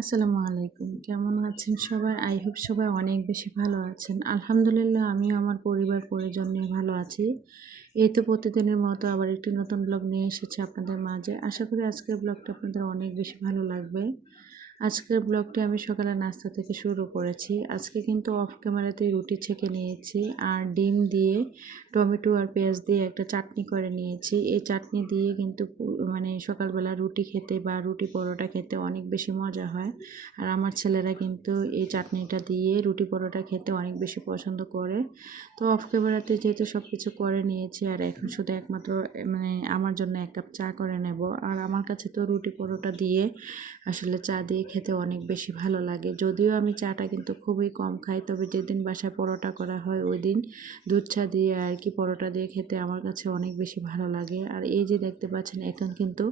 আসসালামু আলাইকুম। কেমন আছেন সবাই? আই হোপ সবাই অনেক বেশি ভালো আছেন। আলহামদুলিল্লাহ আমিও আমার পরিবার পরিজন নিয়ে ভালো আছি। এই তো প্রতিদিনের মতো আবার একটি নতুন ব্লগ নিয়ে এসেছি আপনাদের মাঝে। আশা করি আজকের ব্লগটা আপনাদের অনেক বেশি ভালো লাগবে। আজকের ব্লগটি আমি সকালে নাস্তা থেকে শুরু করেছি। আজকে কিন্তু অফ ক্যামেরাতেই রুটি ছেঁকে নিয়েছি আর ডিম দিয়ে টমেটো আর পেঁয়াজ দিয়ে একটা চাটনি করে নিয়েছি। এই চাটনি দিয়ে কিন্তু মানে সকালবেলা রুটি খেতে বা রুটি পরোটা খেতে অনেক বেশি মজা হয়। আর আমার ছেলেরা কিন্তু এই চাটনিটা দিয়ে রুটি পরোটা খেতে অনেক বেশি পছন্দ করে। তো অফ ক্যামেরাতে যেহেতু সব কিছু করে নিয়েছি আর এখন শুধু একমাত্র মানে আমার জন্য এক কাপ চা করে নেব। আর আমার কাছে তো রুটি পরোটা দিয়ে আসলে চা দিয়ে খেতে অনেক বেশি ভালো লাগে। যদিও আমি চাটা কিন্তু খুবই কম খাই, তবে যেদিন বাসায় পরোটা করা হয় ওই দিন দুধ চা দিয়ে আর কি পরোটা দিয়ে খেতে আমার কাছে অনেক বেশি ভালো লাগে। আর এই যে দেখতে পাচ্ছেন এখন কিন্তু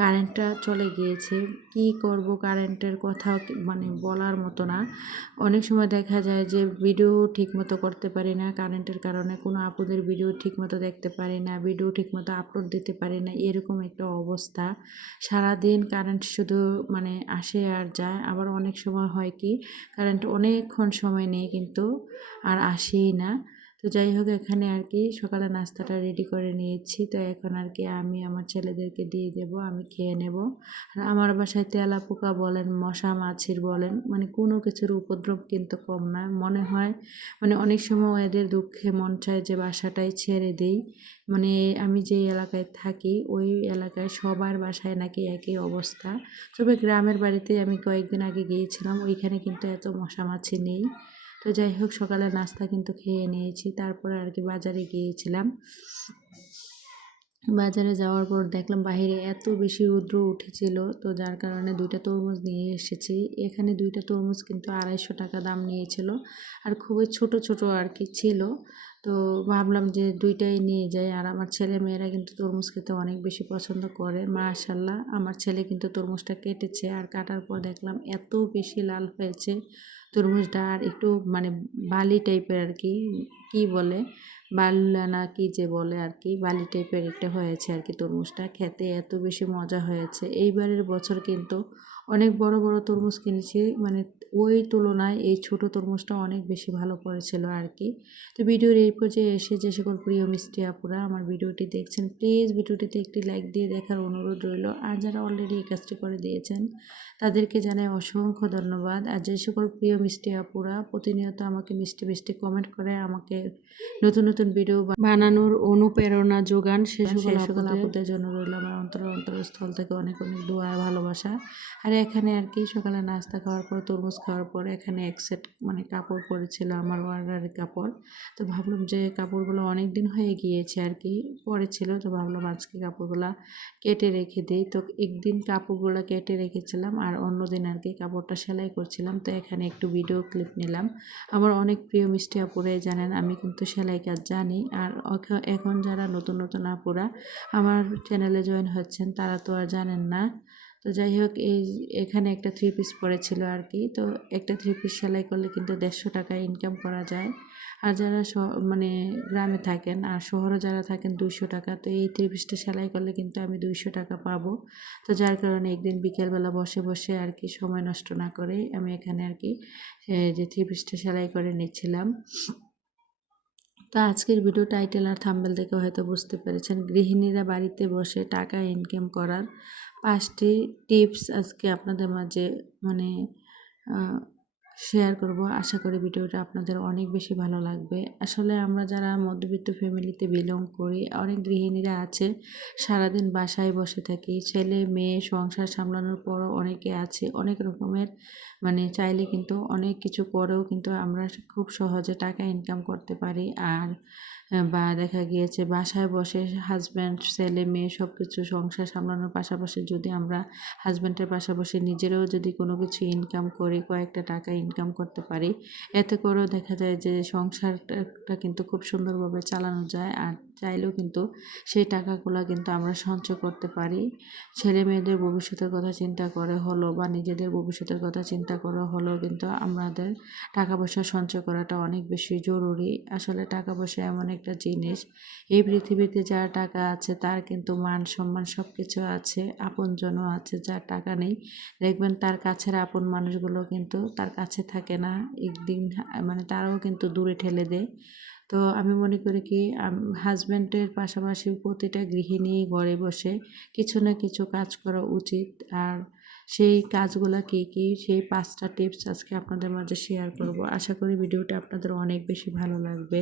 কারেন্টটা চলে গিয়েছে। কি করব, কারেন্টের কথা মানে বলার মতো না। অনেক সময় দেখা যায় যে ভিডিও ঠিকমতো করতে পারি না কারেন্টের কারণে, কোনো আপুদের ভিডিও ঠিকমতো দেখতে পারি না, ভিডিও ঠিকমতো আপলোড দিতে পারি না, এরকম একটা অবস্থা। সারাদিন কারেন্ট শুধু মানে আসে আর যায়। আবার অনেক সময় হয় কি কারেন্ট অনেকক্ষণ সময় নেই কিন্তু আর আসেই না। তো যাই হোক, এখানে আর কি সকালে নাস্তাটা রেডি করে নিয়েছি। তো এখন আর কি আমি আমার ছেলেদেরকে দিয়ে দেব, আমি খেয়ে নেব। আর আমার বাসায় তেলাপোকা বলেন, মশা মাছির বলেন, মানে কোনো কিছুর উপদ্রব কিন্তু কম না। মনে হয় মানে অনেক সময় এদের দুঃখে মন চায় যে বাসাটাই ছেড়ে দেই। মানে আমি যে এলাকায় থাকি ওই এলাকায় সবার বাসায় নাকি একই অবস্থা। তবে গ্রামের বাড়িতে আমি কয়েকদিন আগে গিয়েছিলাম, ওইখানে কিন্তু এত মশা মাছি নেই। তো যাই হোক, সকালে নাস্তা কিন্তু খেয়ে নিয়েছি, তারপরে আর কি বাজারে গিয়েছিলাম। বাজারে যাওয়ার পর দেখলাম বাহিরে এত বেশি রৌদ্র উঠেছিল, তো যার কারণে দুইটা তরমুজ নিয়ে এসেছি। এখানে দুইটা তরমুজ কিন্তু 250 টাকা দাম নিয়েছিল আর খুবই ছোট ছোট আর কি ছিল। তো ভাবলাম যে দুইটাই নিয়ে যাই। আর আমার ছেলে মেয়েরা কিন্তু তরমুজ খেতে অনেক বেশি পছন্দ করে। মাশাআল্লাহ, আমার ছেলে কিন্তু তরমুজটা কেটেছে আর কাটার পর দেখলাম এত বেশি লাল হয়েছে তরমুজটা। আর একটু মানে বালি টাইপের আর কি, কি বলে বাল্লা না কি যে বলে আর কি, বালি টাইপের একটা হয়েছে আর কি। তরমুজটা খেতে এত বেশি মজা হয়েছে। এইবারের বছর কিন্তু অনেক বড় বড় তরমুজ কিনেছি, মানে ওই তুলনায় এই ছোট তরমুজটা অনেক বেশি ভালো করেছিল আর কি। তো ভিডিওর এই পর্যায়ে এসে যে সকল প্রিয় মিষ্টি আপুরা আমার ভিডিওটি দেখছেন, প্লিজ ভিডিওটিতে একটি লাইক দিয়ে দেখার অনুরোধ রইল। আর যারা অলরেডি এই কাজটি করে দিয়েছেন তাদেরকে জানাই অসংখ্য ধন্যবাদ। আর যে সকল প্রিয় মিষ্টি আপুরা প্রতিনিয়ত আমাকে মিষ্টি মিষ্টি কমেন্ট করে আমাকে নতুন নতুন ভিডিও বানানোর অনুপ্রেরণা যোগান, সে সকল আপুদের জন্য রইল আমার অন্তরস্থল থেকে অনেক অনেক দোয়া ভালোবাসা। আর এখানে আর কি সকালে নাস্তা খাওয়ার পর তরমুজ খাওয়ার পর এখানে এক সেট মানে কাপড় পরেছিল, আমার অর্ডারের কাপড়। তো ভাবলাম যে কাপড়গুলো অনেক দিন হয়ে গিয়েছে আর কি পরেছিল, তো ভাবলাম আজকে কাপড়গুলা কেটে রেখে দিই। তো একদিন কাপড়গুলো কেটে রেখেছিলাম আর অন্যদিন আর কি কাপড়টা সেলাই করছিলাম। তো এখানে একটু ভিডিও ক্লিপ নিলাম। আমার অনেক প্রিয় মিষ্টি আপুরাই জানেন আমি কিন্তু সেলাই কাজ জানি। আর এখন যারা নতুন নতুন আপুরা আমার চ্যানেলে জয়েন হচ্ছেন তারা তো আর জানেন না। তো যাই হোক, এখানে একটা থ্রি পিস পড়েছিল আর কি। তো একটা থ্রি পিস সেলাই করলে কিন্তু 150 টাকা ইনকাম করা যায়। আর যারা মানে গ্রামে থাকেন আর শহরে যারা থাকেন 200 টাকা। তো এই থ্রি পিসটা সেলাই করলে কিন্তু আমি 200 টাকা পাবো। তো যার কারণে একদিন বিকেলবেলা বসে বসে আর কি সময় নষ্ট না করে আমি এখানে আর কি যে থ্রি পিসটা সেলাই করে নিচ্ছিলাম। তো আজকের ভিডিও টাইটেল আর থাম্বনেল দেখে হয়তো বুঝতে পেরেছেন, গৃহিণীরা বাড়িতে বসে টাকা ইনকাম করার 5টি টিপস আজকে আপনাদের মাঝে মানে শেয়ার করব। আশা করি ভিডিওটা আপনাদের অনেক বেশি ভালো লাগবে। আসলে আমরা যারা মধ্যবিত্ত ফ্যামিলিতে বিলং করি, অনেক গৃহিণীরা আছে সারাদিন বাসায় বসে থাকি, ছেলে মেয়ে সংসার সামলানোর পরও অনেকে আছে অনেক রকমের মানে চাইলে কিন্তু অনেক কিছু করেও কিন্তু আমরা খুব সহজে টাকা ইনকাম করতে পারি। আর বা দেখা গিয়েছে বাসায় বসে হাজব্যান্ড ছেলে মেয়ে সব কিছু সংসার সামলানোর পাশাপাশি যদি আমরা হাজব্যান্ডের পাশাপাশি নিজেরাও যদি কোনো কিছু ইনকাম করি, কয়েকটা টাকা ইনকাম করতে পারি, এতে করেও দেখা যায় যে সংসারটা কিন্তু খুব সুন্দরভাবে চালানো যায়। আর চাইলেও কিন্তু সেই টাকাগুলো কিন্তু আমরা সঞ্চয় করতে পারি। ছেলে মেয়েদের ভবিষ্যতের কথা চিন্তা করে হলো বা নিজেদের ভবিষ্যতের কথা চিন্তা করে হলো কিন্তু আমাদের টাকা পয়সা সঞ্চয় করাটা অনেক বেশি জরুরি। আসলে টাকা পয়সা এমন একটা জিনিস, এই পৃথিবীতে যার টাকা আছে তার কিন্তু মান সম্মান সব কিছু আছে, আপনজনও আছে। যার টাকা নেই দেখবেন তার কাছের আপন মানুষগুলো কিন্তু তার কাছে থাকে না, একদিন মানে তারাও কিন্তু দূরে ঠেলে দেয়। তো আমি মনে করি কি হাজব্যান্ডের পাশাপাশি প্রতিটা গৃহিণী ঘরে বসে কিছু না কিছু কাজ করা উচিত। আর সেই কাজগুলা কী কী সেই 5টা টিপস আজকে আপনাদের মাঝে শেয়ার করব। আশা করি ভিডিওটা আপনাদের অনেক বেশি ভালো লাগবে।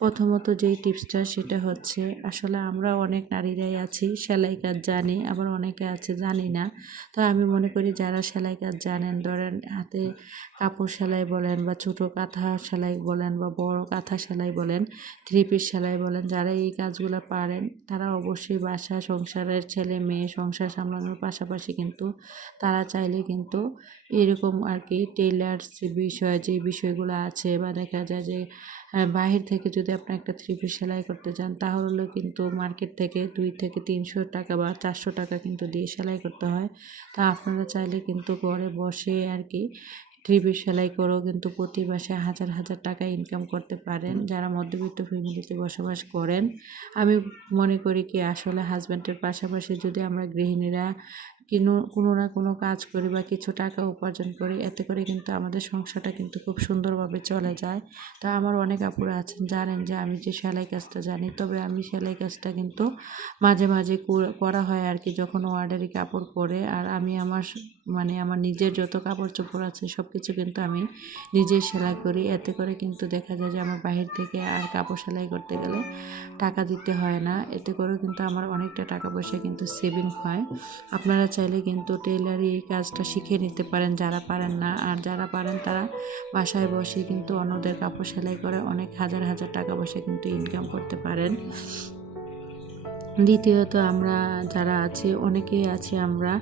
প্রথমত যেই টিপসটা সেটা হচ্ছে, আসলে আমরা অনেক নারীরাই আছি সেলাই কাজ জানি, আবার অনেকে আছে জানি না। তো আমি মনে করি যারা সেলাই কাজ জানেন, ধরেন হাতে কাপড় সেলাই বলেন বা ছোটো কাঁথা সেলাই বলেন বা বড় কাঁথা সেলাই বলেন, 3 পিস সেলাই বলেন, যারা এই কাজগুলো পারেন তারা অবশ্যই বাসা সংসারের ছেলে মেয়ে সংসার সামলানোর পাশাপাশি কিন্তু তারা চাইলে কিন্তু এরকম আর কি টেইলার্স বিষয় যে বিষয়গুলো আছে বা দেখা যায় যে বাহির থেকে যদি আপনি একটা 3 পিস সেলাই করতে চান তাহলেও কিন্তু মার্কেট থেকে 2 থেকে 300 টাকা বা 400 টাকা কিন্তু দিয়ে সেলাই করতে হয়। তা আপনারা চাইলে কিন্তু ঘরে বসে আর কি 3 পিস সেলাই করেও কিন্তু প্রতি মাসে হাজার হাজার টাকা ইনকাম করতে পারেন, যারা মধ্যবিত্ত ফ্যামিলিতে বসবাস করেন। আমি মনে করি কি আসলে হাজব্যান্ডের পাশাপাশি যদি আমরা গৃহিণীরা কোনো না কোনো কাজ করি বা কিছু টাকা উপার্জন করি, এতে করে কিন্তু আমাদের সংসারটা কিন্তু খুব সুন্দরভাবে চলে যায়। তা আমার অনেক আপুরা আছেন জানেন যে আমি যে সেলাই কাজটা জানি, তবে আমি সেলাই কাজটা কিন্তু মাঝে মাঝে করা হয় আর কি, যখন অর্ডারি কাপড় পরে। আর আমি মানে আমার নিজের যত কাপড় চোপড় আছে সব কিছু কিন্তু আমি নিজেই সেলাই করি। এতে করে কিন্তু দেখা যায় যে আমার বাহির থেকে আর কাপড় সেলাই করতে গেলে টাকা দিতে হয় না। এতে করেও কিন্তু আমার অনেকটা টাকা পয়সা কিন্তু সেভিং হয়। আপনারা চাইলে কিন্তু টেইলারি এই কাজটা শিখে নিতে পারেন যারা পারেন না, আর যারা পারেন তারা বাসায় বসে কিন্তু অন্যদের কাপড় সেলাই করে অনেক হাজার হাজার টাকা পয়সা কিন্তু ইনকাম করতে পারেন। দ্বিতীয়ত আমরা যারা আছি অনেকেই আছি আমরা,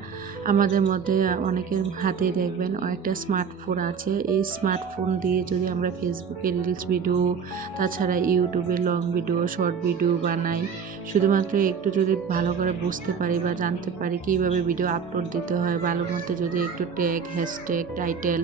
আমাদের মধ্যে অনেকের হাতে দেখবেন একটা স্মার্টফোন আছে। এই স্মার্টফোন দিয়ে যদি আমরা ফেসবুকে রিলস ভিডিও, তাছাড়া ইউটিউবে লং ভিডিও শর্ট ভিডিও বানাই, শুধুমাত্র একটু যদি ভালো করে বুঝতে পারি বা জানতে পারি কীভাবে ভিডিও আপলোড দিতে হয়, ভালো মতো যদি একটু ট্যাগ হ্যাশট্যাগ টাইটেল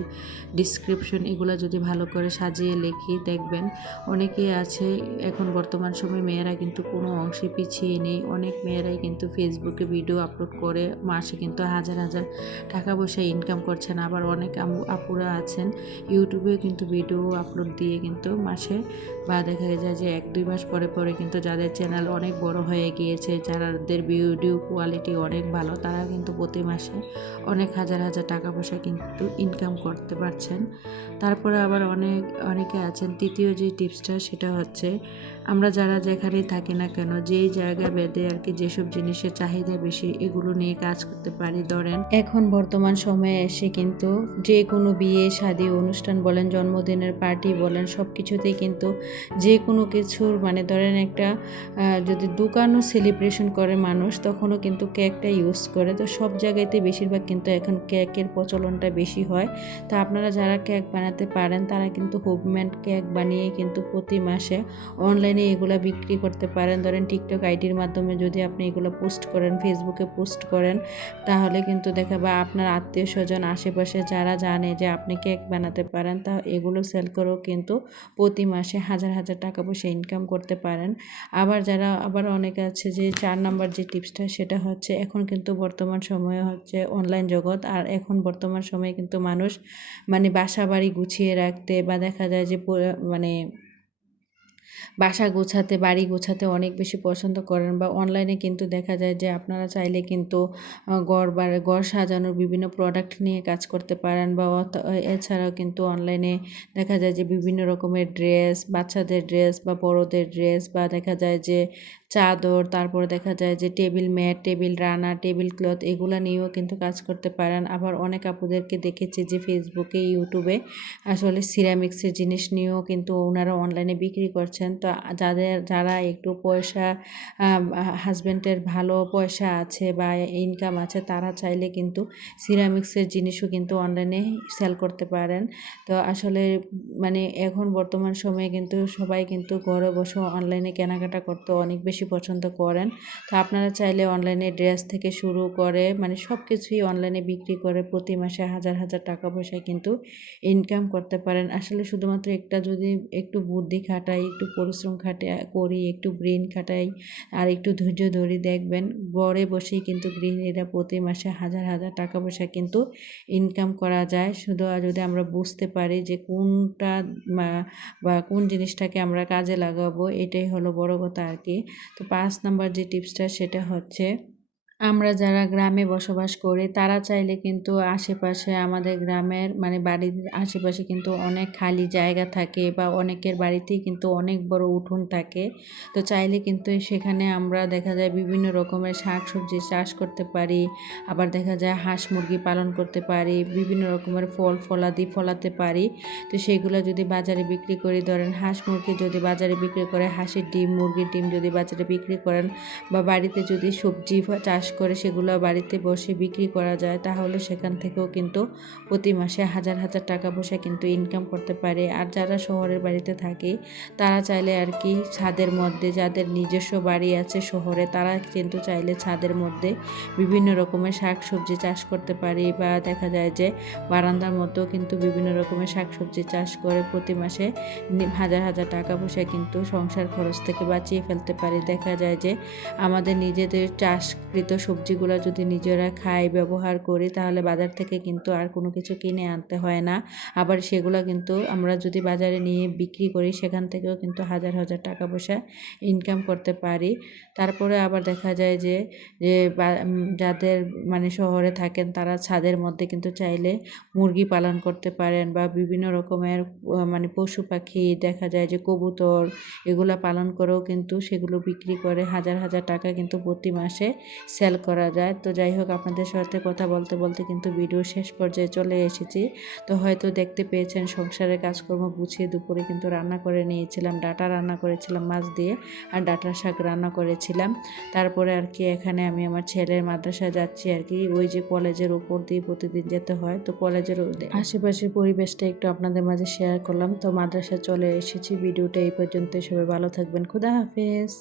ডিসক্রিপশন এগুলো যদি ভালো করে সাজিয়ে লিখি, দেখবেন অনেকেই আছে এখন বর্তমান সময়ে মেয়েরা কিন্তু কোনো অংশে পিছিয়ে নেই। অনেক মেয়েরাই কিন্তু ফেসবুকে ভিডিও আপলোড করে মাসে কিন্তু হাজার হাজার টাকা পয়সা ইনকাম করছেন। আবার অনেক আপুরা আছেন ইউটিউবেও কিন্তু ভিডিও আপলোড দিয়ে কিন্তু মাসে বা দেখা যায় যে 1-2 মাস পরে পরে কিন্তু যাদের চ্যানেল অনেক বড় হয়ে গিয়েছে, যাদের ভিডিও কোয়ালিটি অনেক ভালো, তারা কিন্তু প্রতি মাসে অনেক হাজার হাজার টাকা পয়সা কিন্তু ইনকাম করতে পারছেন। তারপরে আবার অনেকে আছেন তৃতীয় যে টিপসটা সেটা হচ্ছে, আমরা যারা যেখানেই থাকি না কেন, যেই জায়গা ভেদে আর কি যেসব জিনিসের চাহিদা বেশি এগুলো নিয়ে কাজ করতে পারি। ধরেন এখন বর্তমান সময়ে এসে কিন্তু যে কোনো বিয়ে শাদী অনুষ্ঠান বলেন, জন্মদিনের পার্টি বলেন, সব কিছুতেই কিন্তু যে কোনো কিছুর মানে ধরেন একটা যদি দোকানও সেলিব্রেশন করে মানুষ তখনও কিন্তু কেকটা ইউজ করে। তো সব জায়গাতে বেশিরভাগ কিন্তু এখন কেকের প্রচলনটা বেশি হয়। তো আপনারা যারা কেক বানাতে পারেন তারা কিন্তু হোমমেড কেক বানিয়ে কিন্তু প্রতি মাসে অনলাইনে এগুলো বিক্রি করতে পারেন। ধরেন টিকটক আইডির মাধ্যমে যদি আপনি এগুলো পোস্ট করেন, ফেসবুকে পোস্ট করেন, তাহলে কিন্তু দেখা বা আপনার আত্মীয় স্বজন আশেপাশে যারা জানে যে আপনি কেক বানাতে পারেন, তা এগুলো সেল করেও কিন্তু প্রতি মাসে হাজার হাজার টাকা পয়সা ইনকাম করতে পারেন। আবার অনেকে আছে যে 4 নাম্বার যে টিপসটা সেটা হচ্ছে, এখন কিন্তু বর্তমান সময়ে হচ্ছে অনলাইন জগৎ। আর এখন বর্তমান সময়ে কিন্তু মানুষ মানে বাসা বাড়ি গুছিয়ে রাখতে বা দেখা যায় যে মানে বাসা গোছাতে বাড়ি গোছাতে অনেক বেশি পছন্দ করেন। বা অনলাইনে কিন্তু দেখা যায় যে আপনারা চাইলে কিন্তু ঘর সাজানোর বিভিন্ন প্রোডাক্ট নিয়ে কাজ করতে পারেন। বা এছাড়াও কিন্তু অনলাইনে দেখা যায় যে বিভিন্ন রকমের ড্রেস, বাচ্চাদের ড্রেস বা বড়দের ড্রেস, বা দেখা যায় যে চাদর, তারপরে দেখা যায় যে table mat, table runner, table cloth এগুলো নিয়েও কিন্তু কাজ করতে পারেন। আবার অনেক আপুদেরকে দেখেছি যে ফেসবুকে ইউটিউবে আসলে সিরামিক্সের জিনিস নিয়েও কিন্তু ওনারা অনলাইনে বিক্রি করছেন। তো যারা একটু পয়সা হাজব্যান্ডের ভালো পয়সা আছে বা ইনকাম আছে, তারা চাইলে কিন্তু সিরামিক্সের জিনিসও কিন্তু অনলাইনে সেল করতে পারেন। তো আসলে মানে এখন বর্তমান সময়ে কিন্তু সবাই কিন্তু ঘরে বসে অনলাইনে কেনাকাটা করতে অনেক বেশি পছন্দ করেন। তো আপনারা চাইলে অনলাইনে ড্রেস থেকে শুরু করে মানে সব কিছুই অনলাইনে বিক্রি করে প্রতি মাসে হাজার হাজার টাকা পয়সা কিন্তু ইনকাম করতে পারেন। আসলে শুধুমাত্র একটা যদি একটু বুদ্ধি খাটাই, একটু পরিশ্রম করি, একটু ব্রেন খাটাই আর একটু ধৈর্য ধরে দেখবেন ঘরে বসেই কিন্তু গৃহিণীরা প্রতি মাসে হাজার হাজার টাকা পয়সা কিন্তু ইনকাম করা যায়। শুধু যদি আমরা বুঝতে পারি যে কোনটা বা কোন জিনিসটাকে আমরা কাজে লাগাবো, এটাই হলো বড় কথা আর কি। তো 5 নাম্বার যে টিপসটা সেটা হচ্ছে আমরা যারা গ্রামে বসবাস করি তারা চাইলে কিন্তু আশেপাশে আমাদের গ্রামের মানে বাড়ির আশেপাশে কিন্তু অনেক খালি জায়গা থাকে বা অনেকের বাড়িতেই কিন্তু অনেক বড় উঠোন থাকে। তো চাইলে কিন্তু সেখানে আমরা দেখা যায় বিভিন্ন রকমের শাকসবজি চাষ করতে পারি, আবার দেখা যায় হাঁস মুরগি পালন করতে পারি, বিভিন্ন রকমের ফলাদি ফলাতে পারি। তো সেগুলো যদি বাজারে বিক্রি করি, ধরেন হাঁস মুরগি যদি বাজারে বিক্রি করে, হাঁসের ডিম মুরগির ডিম যদি বাজারে বিক্রি করেন বা বাড়িতে যদি সবজি চাষ করে সেগুলো বাড়িতে বসে বিক্রি করা যায়, তাহলে সেখান থেকেও কিন্তু প্রতি মাসে হাজার হাজার টাকা পয়সা কিন্তু ইনকাম করতে পারে। আর যারা শহরের বাড়িতে থাকে তারা চাইলে আর কি ছাদের মধ্যে, যাদের নিজস্ব বাড়ি আছে শহরে, তারা কিন্তু চাইলে ছাদের মধ্যে বিভিন্ন রকমের শাক সবজি চাষ করতে পারে বা দেখা যায় যে বারান্দার মধ্যেও কিন্তু বিভিন্ন রকমের শাক সবজি চাষ করে প্রতি মাসে হাজার হাজার টাকা পয়সা কিন্তু সংসার খরচ থেকে বাঁচিয়ে ফেলতে পারে। দেখা যায় যে আমাদের নিজেদের চাষকৃত সবজিগুলো যদি নিজেরা খাই ব্যবহার করি তাহলে বাজার থেকে কিন্তু আর কোনো কিছু কিনে আনতে হয় না। আবার সেগুলো কিন্তু আমরা যদি বাজারে নিয়ে বিক্রি করি সেখান থেকেও কিন্তু হাজার হাজার টাকা পয়সা ইনকাম করতে পারি। তারপরে আবার দেখা যায় যে যাদের মানে শহরে থাকেন তারা ছাদের মধ্যে কিন্তু চাইলে মুরগি পালন করতে পারেন বা বিভিন্ন রকমের মানে পশু পাখি, দেখা যায় যে কবুতর, এগুলো পালন করেও কিন্তু সেগুলো বিক্রি করে হাজার হাজার টাকা কিন্তু প্রতি মাসে সেল করা যায়। তো যাই হোক, আপনাদের সাথে কথা বলতে বলতে কিন্তু ভিডিও শেষ পর্যায়ে চলে এসেছি। তো হয়তো দেখতে পেয়েছেন সংসারের কাজকর্ম গুছিয়ে দুপুরে কিন্তু রান্না করে নিয়েছিলাম, ডাঁটা রান্না করেছিলাম মাছ দিয়ে আর ডাঁটার শাক রান্না করেছিলাম। তারপরে আর কি এখানে আমি আমার ছেলের মাদ্রাসায় যাচ্ছি আর কি, ওই যে কলেজের উপর দিয়ে প্রতিদিন যেতে হয়, তো কলেজের আশেপাশের পরিবেশটা একটু আপনাদের মাঝে শেয়ার করলাম। তো মাদ্রাসায় চলে এসেছি। ভিডিওটা এই পর্যন্ত, সবাই ভালো থাকবেন। খুদা হাফেজ।